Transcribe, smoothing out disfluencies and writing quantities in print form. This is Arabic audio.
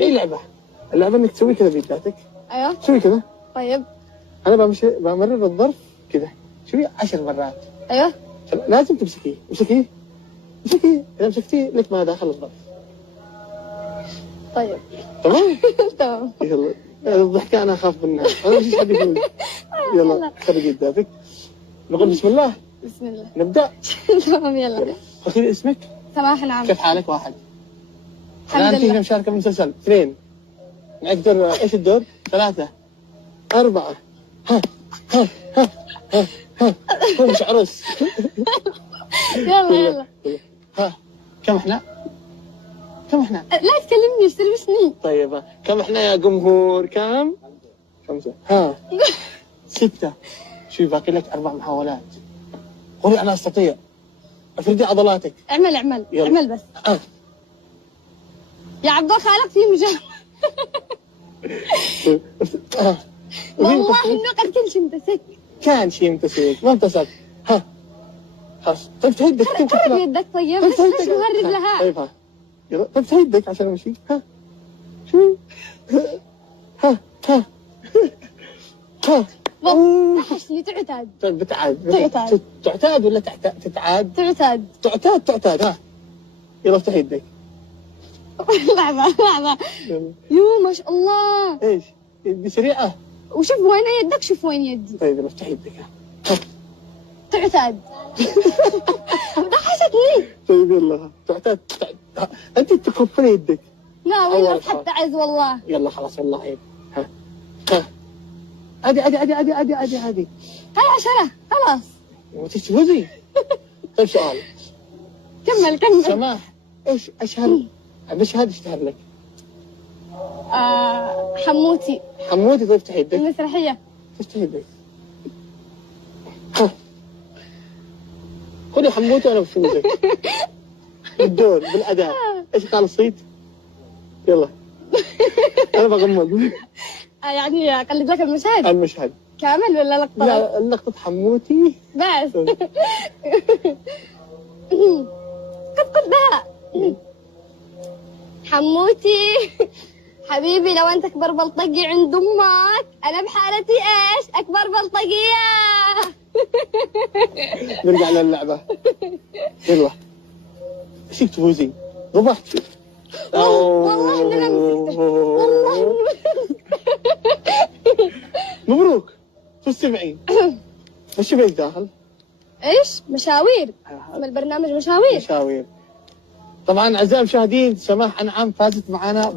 هي لعبة. اللعبة انك تسوي كذا بيداتك. ايوه سوي كذا. طيب. انا بمرر الظرف كذا. شوفي 10 مرات. ايوه لازم تمسكيه، امسكيه. اذا مسكتيه لك ما داخل الظرف. طيب. تمام؟ تمام. يلا الضحكة انا اخاف منها، انا مش حد يقول. يلا خلي يداتك. نقول بسم الله. بسم الله. نبدأ. تمام يلا. قلت لي اسمك؟ سماح نعم. كيف حالك؟ 1. الحمد الآن لله. فينا مشاركة بالمسلسل. 2. معك دور. ايش الدور؟ 3 4. ها هو مش عرس. يلا. ها كم احنا؟ لا تكلمني اشتري. طيب كم احنا يا جمهور؟ كم؟ 5. ها 6. شوفي باقي لك 4 محاولات. قولي انا استطيع. افردي عضلاتك. اعمل يلا. اعمل بس. يا عبد خالق في مجال. والله انه قد كل شيء امتسك. كان شيء امتسك ما امتسك. ها خلاص طيب يدك. حرك يدك طيب. ليش مهرب لها؟ طيب ها يلا طيب يدك عشان امشي. ها شو ها وحشني تعتاد. طيب تعتاد ولا تتعاد؟ تعتاد. ها يلا افتح يدك. لحظة. يو ما شاء الله. ايش؟ يدي سريعة. وشوف وين يدك شوف وين يدي. طيب يلا افتح يدك. ها تعتاد. ضحشتني. طيب يلا تعتاد. انت تكفري يدك. لا والله تحت عز والله. يلا خلاص والله عيب. ها عادي. هاي 10 خلاص. وتشوزي. طيب سؤال. كمل. سماح ايش اشهر بشهادة اشتهر لك؟ حموتي. طيب افتح يدك. المسرحية. افتح يدك. خذي حموتي وانا بفوزك. بالدور بالاداء. ايش قال الصيت؟ يلا. انا بغمض. يعني اقلد لك المشهد كامل ولا لقطة؟ لا لقطة حموتي بس. قد بها. حموتي حبيبي لو انت اكبر بلطجي عند امك انا بحالتي ايش؟ اكبر بلطجية. نرجع للعبة. يلا ايش تفوزي؟ ضبحت. والله اننا مسكته. والله مبروك فزتي معي. وش بيك داخل؟ ايش؟ مشاوير. اسم البرنامج مشاوير. طبعا اعزائي المشاهدين سماح انعم فازت معنا